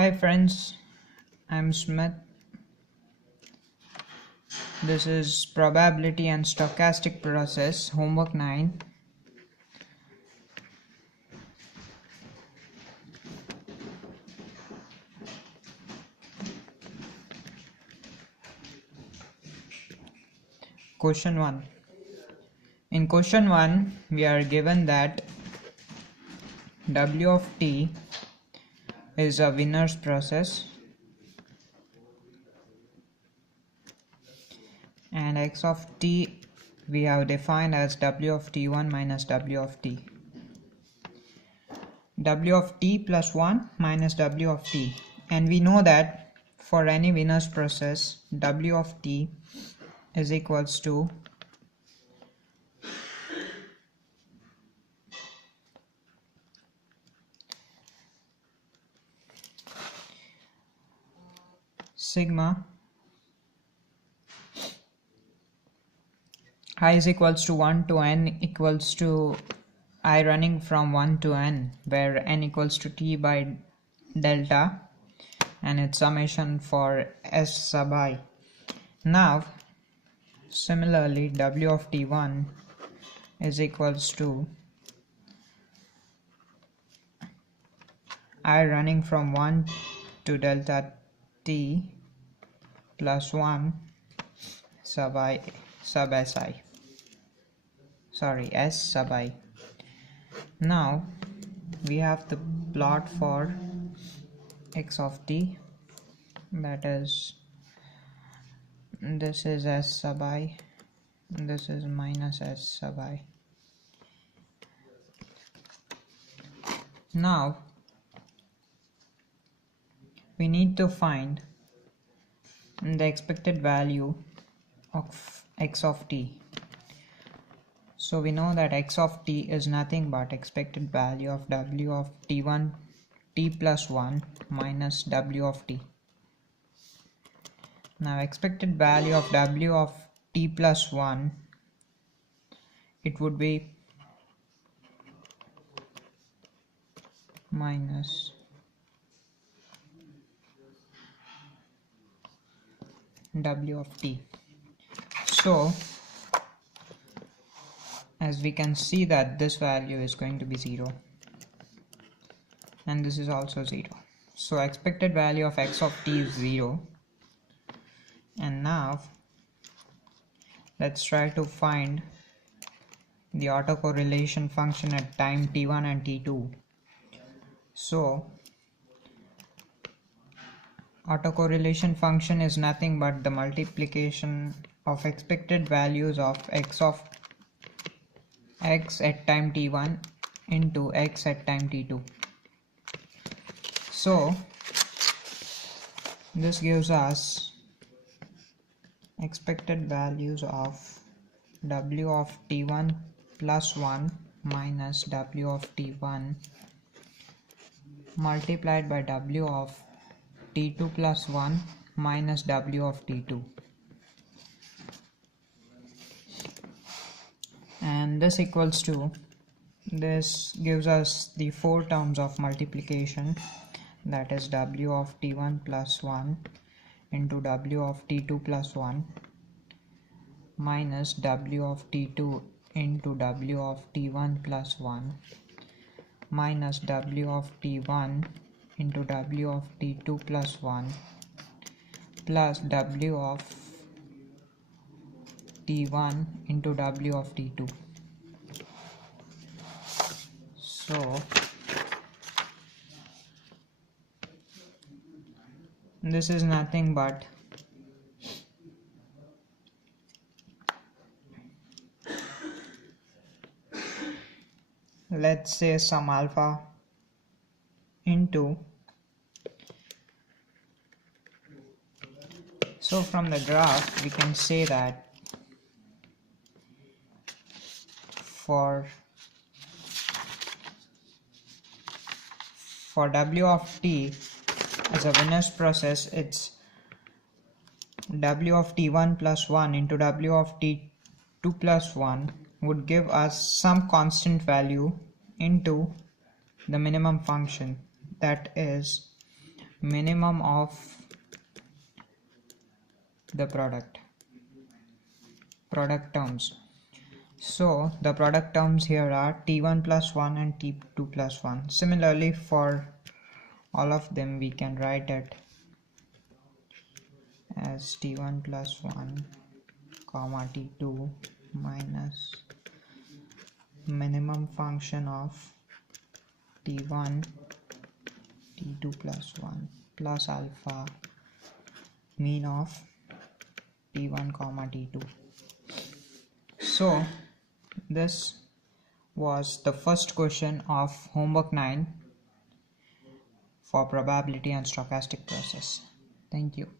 Hi friends, I'm Smith. This is probability and stochastic process, homework 9. Question 1. In question 1, we are given that W of t is a Wiener's process and x of t we have defined as W of t1 minus W of t. W of t plus 1 minus W of t, and we know that for any Wiener's process W of t is equals to sigma I is equals to 1 to n equals to I running from 1 to n, where n equals to t by delta and its summation for s sub I. Now similarly W of t1 is equals to I running from 1 to delta t plus 1 sub I sub si. Sorry, s sub I. Now we have the plot for x of t, that is, this is s sub I, this is minus s sub I. Now we need to find the expected value of x of t. So we know that x of t is nothing but expected value of W of t1 t plus 1 minus W of t. Now expected value of W of t plus 1, it would be minus W of t. So as we can see that this value is going to be 0 and this is also 0. So expected value of x of t is 0. And now let's try to find the autocorrelation function at time t1 and t2. So autocorrelation function is nothing but the multiplication of expected values of x at time t1 into x at time t2. So this gives us expected values of W of t1 plus 1 minus W of t1 multiplied by W of t2 plus 1 minus W of t2, and this equals to, this gives us the 4 terms of multiplication, that is W of t1 plus 1 into W of t2 plus 1 minus W of t2 into W of t1 plus 1 minus W of t1 into W of t2 plus 1 plus W of t1 into W of t2. So this is nothing but let's say some alpha into, so from the graph we can say that for W of t as a Wiener's process, it's W of t1 plus 1 into W of t2 plus 1 would give us some constant value into the minimum function, that is minimum of the product terms. So the product terms here are t1 plus 1 and t2 plus 1. Similarly, for all of them we can write it as t1 plus 1 comma t2 minus minimum function of t1 t2 plus 1 plus alpha mean of t1 comma t2. So this was the first question of homework 9 for probability and stochastic process. Thank you.